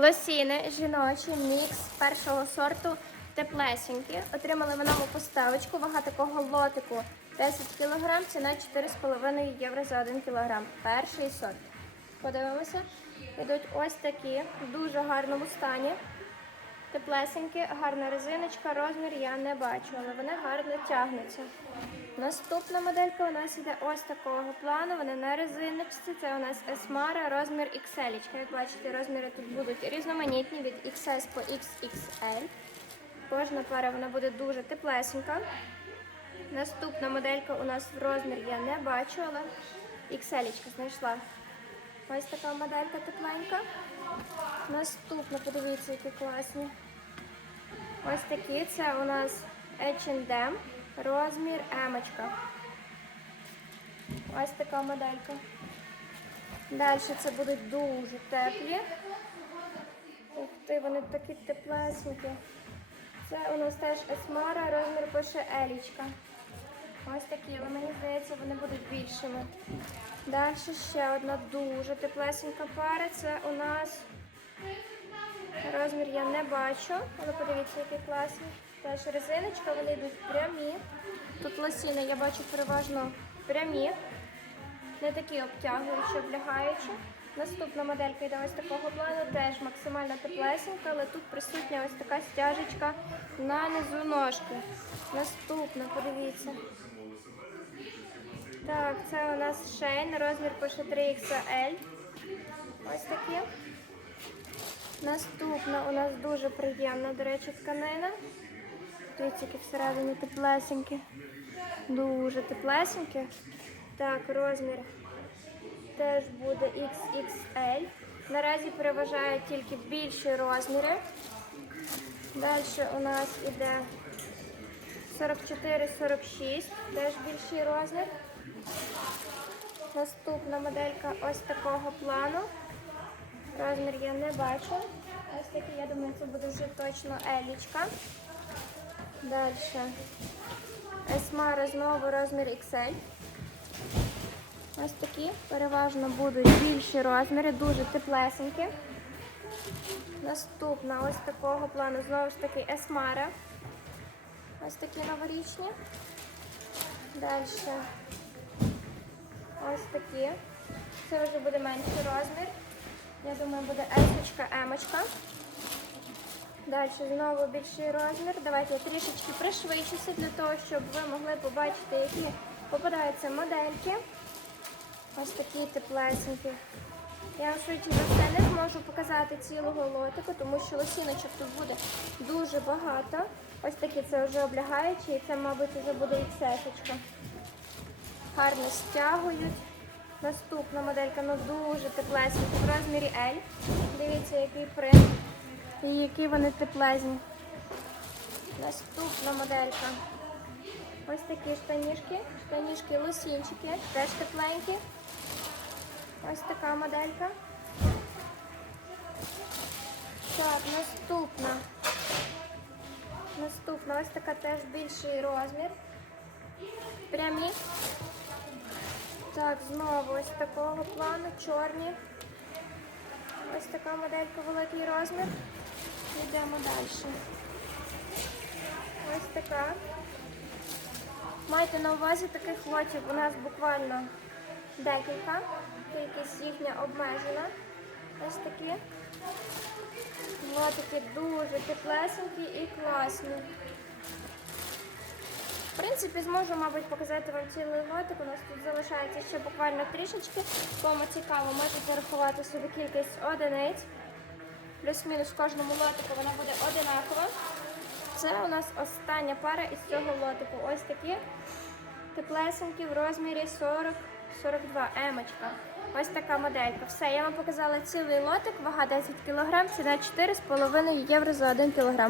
Лосіни жіночі, мікс першого сорту теплесенькі. Отримали ми нову поставочку. Вага такого лотику 10 кг, ціна 4,5 євро за 1 кг. Перший сорт. Подивимося. Йдуть ось такі, в дуже гарному стані. Теплесенькі, гарна резиночка, розмір я не бачу, але вони гарно тягнуться. Наступна моделька у нас йде ось такого плану. Вони на резиночці. Це у нас Esmara, розмір XL. Як бачите, розміри тут будуть різноманітні від XS по XXL. Кожна пара вона буде дуже теплесенька. Наступна моделька у нас в розмір я не бачу, але XL знайшла. Ось така моделька тепленька. Наступна, подивіться, які класні. Ось такі. Це у нас H&M, розмір емочка. Ось така моделька. Далі це будуть дуже теплі. Ух ти, вони такі теплесенькі. Це у нас теж Есмара, розмір пише Елічка. Ось такі, але мені здається, вони будуть більшими. Далі ще одна дуже теплесенька пара. Це у нас розмір я не бачу, але подивіться, які класні. Теж резиночка, вони йдуть прямі. Тут лосіни я бачу переважно прямі, не такі обтягуючі, облягаючі. Наступна моделька йде ось такого плану, теж максимально теплесенька, але тут присутня ось така стяжечка на низу ножки. Наступна, подивіться. Так, це у нас шейн, розмір пише 3XL. Ось такі. Наступна у нас дуже приємна, до речі, тканина. Які всередині теплесенькі. Дуже теплесенькі. Так, розмір теж буде XXL. Наразі переважають тільки більші розміри. Далі у нас іде 44-46, теж більший розмір. Наступна моделька ось такого плану. Розмір я не бачу. Ось такий, я думаю, це буде вже точно елічка. Далі. Есмара знову розмір XL. Ось такі переважно будуть більші розміри, дуже теплесенькі. Наступна ось такого плану знову ж таки Есмара. Ось такі новорічні. Далі. Ось такі. Це вже буде менший розмір. Я думаю, буде есочка, емочка. Далі знову більший розмір. Давайте я трішечки пришвидшуся для того, щоб ви могли побачити, які попадаються модельки. Ось такі теплесенькі. Я вам швидше за все не зможу показати цілого лотику, тому що лосіночок тут буде дуже багато. Ось такі це вже облягаючі, і це, мабуть, вже буде і іксесочка. Гарно стягують. Наступна моделька, ну дуже теплесенька, в розмірі L. Дивіться, який принт і які вони теплезні. Наступна моделька. Ось такі штанішки, штанішки лосінчики, теж тепленькі. Ось така моделька. Так, наступна. Наступна, ось така теж більший розмір. Прямі. Так, знову ось такого плану, чорні. Ось така моделька, великий розмір. Йдемо далі. Ось така. Майте на увазі таких лотів у нас буквально декілька. Кількість їхня обмежена. Ось такі. Лотики дуже теплесенькі і класні. Принципі, зможу, мабуть, показати вам цілий лотик. У нас тут залишається ще буквально трішечки. Кому цікаво, можете рахувати собі кількість одиниць. Плюс-мінус в кожному лотику вона буде одинакова. Це у нас остання пара із цього лотику. Ось такі теплесенькі в розмірі 40-42 емочка. Ось така моделька. Все, я вам показала цілий лотик, вага 10 кг, ціна 4,5 євро за 1 кг.